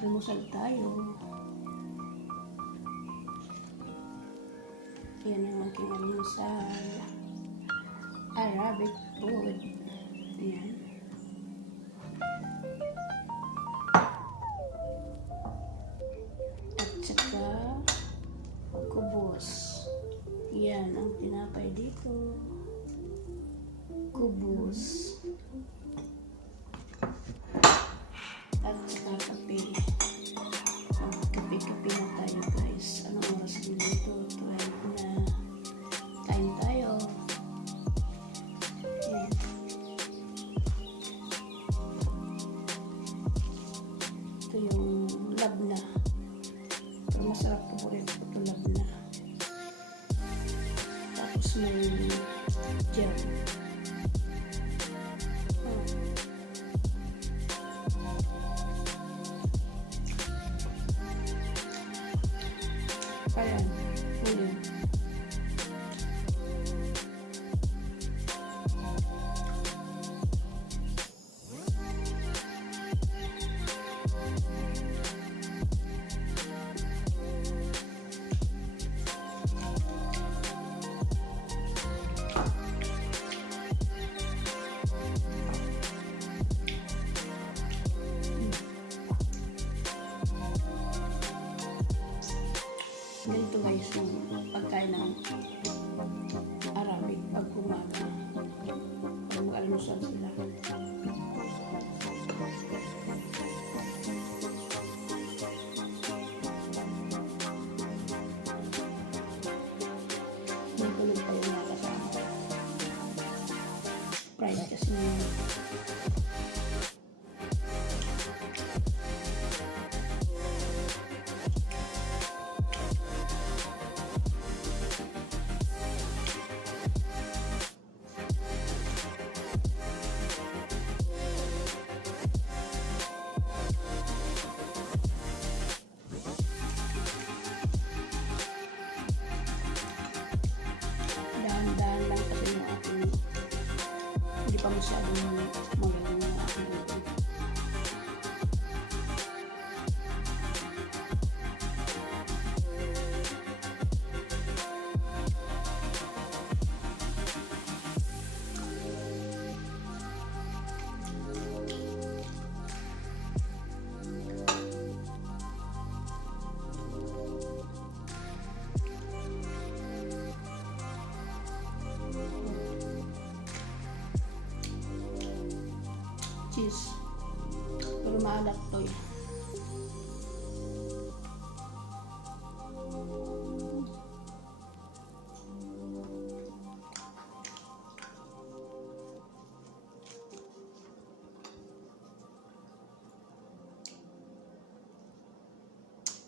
Almusal tayo. Yan ang aking almusal. Arabic food. Ayan. At saka kubos. Yan ang tinapay dito. Kubos. At saka kape. Kape-kape na tayo guys. Anong oras din dito? 12 na. Kain tayo. Ayan. Ito yung labna. Pero masarap po rin ito labna. Tapos may jam. Ayan, huli. Ganito guys yung pagkain ng Arabic pag umaga. Pag mag-almusal sila. May kulog pa yung nakasama. Fried kasi yun. Dahan-dahan lang kasi yung aking hindi pa masyadong magaling yung aking ito. Cheese. Pero maalat to eh.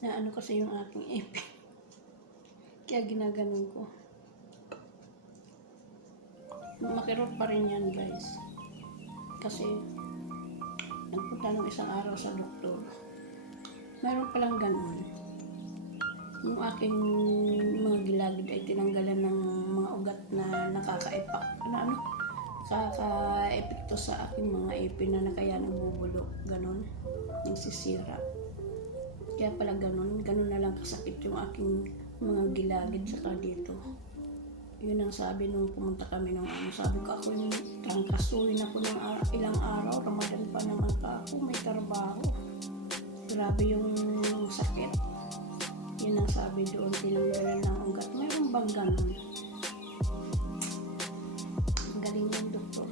Na ano kasi yung aking ipin. Kaya ginaganon ko. Makirot pa rin yan guys. Kasi nagpunta ng isang araw sa doktor. Meron palang ganun. Yung aking mga gilagid ay tinanggalan ng mga ugat na nakaka-epekto sa aking mga ipin na kaya nagbubulok. Ganun. Nagsisira. Kaya pala ganun na lang kasakit yung aking mga gilagid saka dito. Yun ang sabi nung pumunta kami nung sabi ko ako yung trangkasuhin ako ng ilang araw, Ramadan pa naman pa ako, may trabaho. Grabe yung sakit. Yun ang sabi doon, tinanggalan ng ugat. Mayroon bang ganun? Ang galing yung doktor.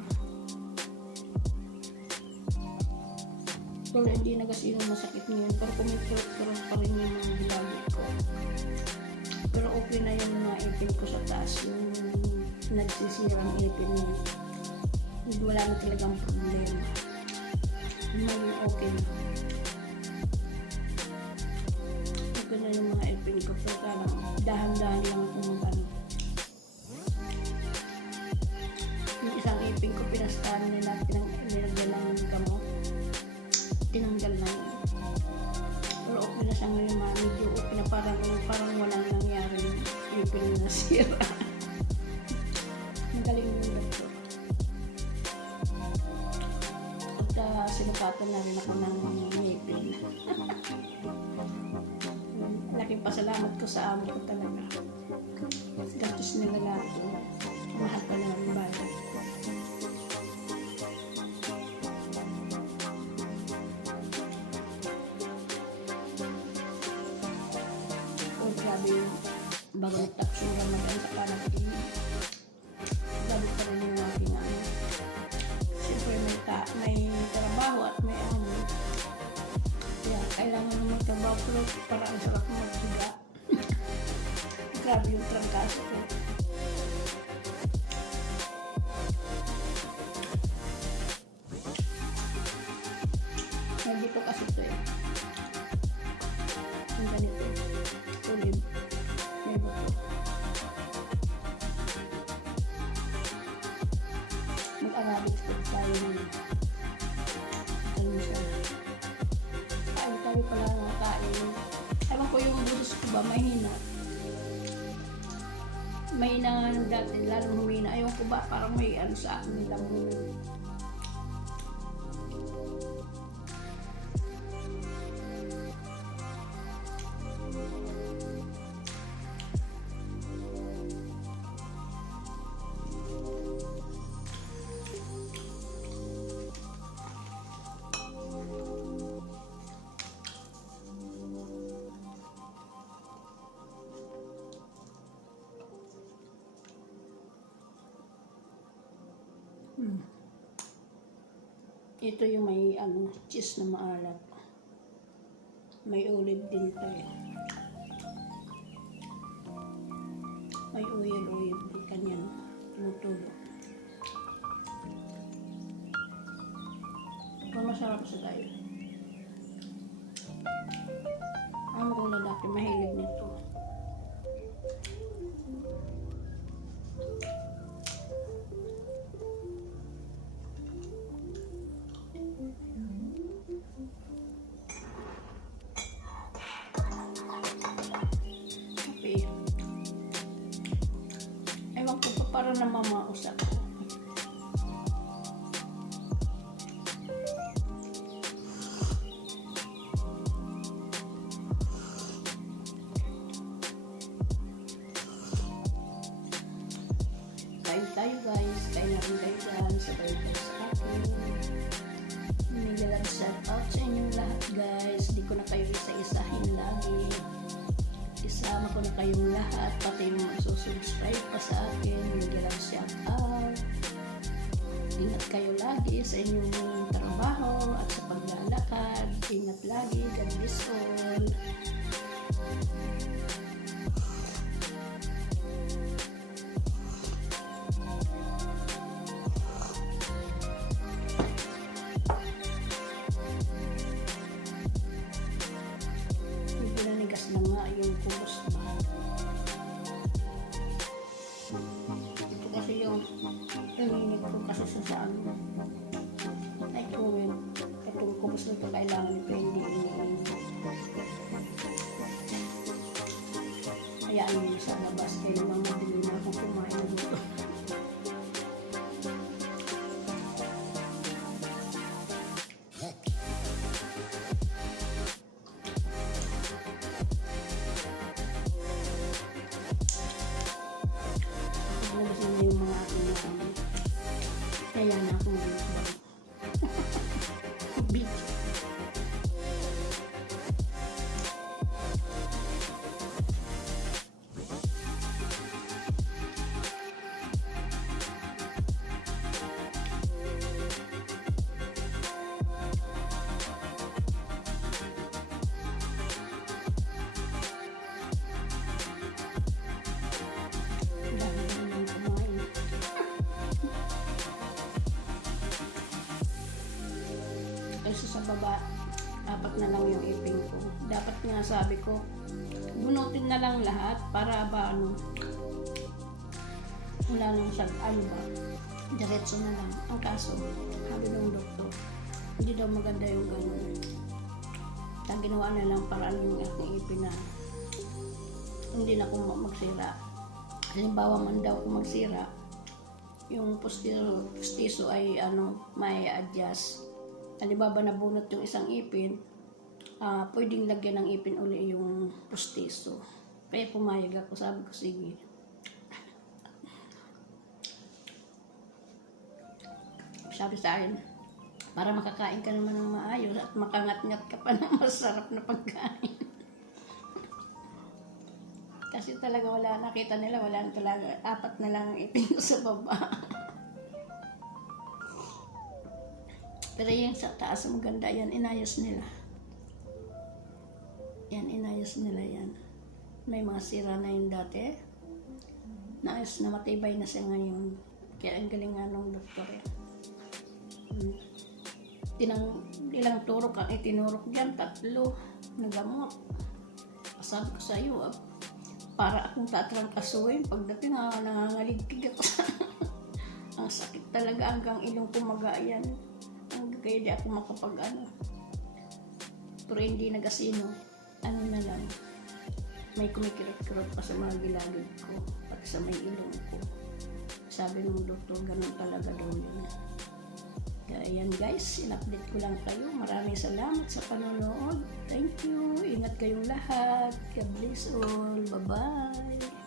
Pero hindi na kasi yung masakit ngayon, pero kumikirot-kirot pa rin yung mga gilagid ko. Pero okay na yung mga ipin ko sa taas, yung nagsisirang ipin mo. Wala na talagang problema. Okay na. Okay na yung mga ipin ko, pero parang dahan-dahan lang akong ano. Yung isang ipin ko, pinastahan nila, nilagyan lang ng gamot. Tinanggal na yun. Pero okay na siya ngayon, medyo okay na parang walang nangyari yung ipin na nasira. Ang galing yung doktor. At sinukatan na rin ako ng ngipin. nila. Laking pasalamat ko sa amo ko talaga. Gastos nila lahat. Mahal pa naman yung bayan. Oh, grabe yung bago nagtapos yung Ramadan sa Panatin. Grabe pa rin yung aking ano. Siyempre may trabaho at may amo. Kaya kailangan ng magtrabaho pero para ang sarap maghiga. Grabe yung trangkaso ko. Nandito kasi ito eh. Yung ganito. Tulib. May buto. Mag-Arabic food tayo nun. Ano siya? Tayo pala nga kain. Ewan ko yung butos ko ba, mahina. Mahina nga nung dati, lalong humina. Ewan ko ba, parang may ano sa akin nilang muna. Ito yung may ano, cheese na maalat. May olive din ito eh. May oil din kanyan. Tumutulo. Pero masarap sa tayo. Ang kong lalaki mahilig nito. Ewan ko pa para namamausap. Kain tayo guys. Kain natin kayo dyan. Sabay tayo sa akin. Nilalag shout out sa inyong lahat guys. Di ko na kayo isa-isahin lagi. Isama ko na kayong lahat, pati yung magsusubscribe pa sa akin, nilalag shout out. Ingat kayo lagi sa inyong trabaho at sa paglalakad. Ingat lagi, God bless all. Na nga yung kubos na. Ito kasi yung hininig ko kasi sa ano. Ay kuwin. Itong kubos na ito kailangan ito hindi iniinit. Hayaan mo sa labas kayo naman mabili na akong kumain na dito. Yung mga aking kaya na akong big. Kasi sa baba, apat na lang yung ipin ko. Dapat nga sabi ko, bunutin na lang lahat para ba ano, wala nang ano ba, diretso na lang. Ang kaso, sabi ng doktor, hindi daw maganda yung gano'n. Kaya ginawa na lang para yung aking ipin na hindi na ako magsira. Halimbawa man daw kung magsira, yung pustiso ay ano, may adjust. Halimbawa nabunot yung isang ipin, pwedeng lagyan ng ipin uli yung pustiso. Kaya pumayag ako, sabi ko sige. Sabi sa akin, para makakain ka naman ng maayos at makangat-ngat ka pa ng masarap na pagkain. Kasi talaga wala, nakita nila, wala na talaga. 4 na lang ang ipin ko sa baba. Pero yung sa taas, maganda yan, inayos nila. Yan, inayos nila yan. May mga sira na yun dati. Naayos na, matibay na siya ngayon. Kaya ang galing nga nung doktor yan. Ilang turok ang itinurok dyan, 3 na gamot. Sabi ko sa iyo, para akong tatrangkasuhin. Pagdating nangangaligtig ako. Ang sakit talaga hanggang ilong kumagayan. Kaya di ako makapag-ano. Pero hindi nagasino. Ano na lang. May kumikirot-kirot pa sa mga gilagid ko. Pati sa may ilong ko. Sabi ng doktor, ganun talaga daw yun. Kaya yan guys, in-update ko lang kayo. Maraming salamat sa panonood. Thank you. Ingat kayong lahat. God bless all. Bye-bye.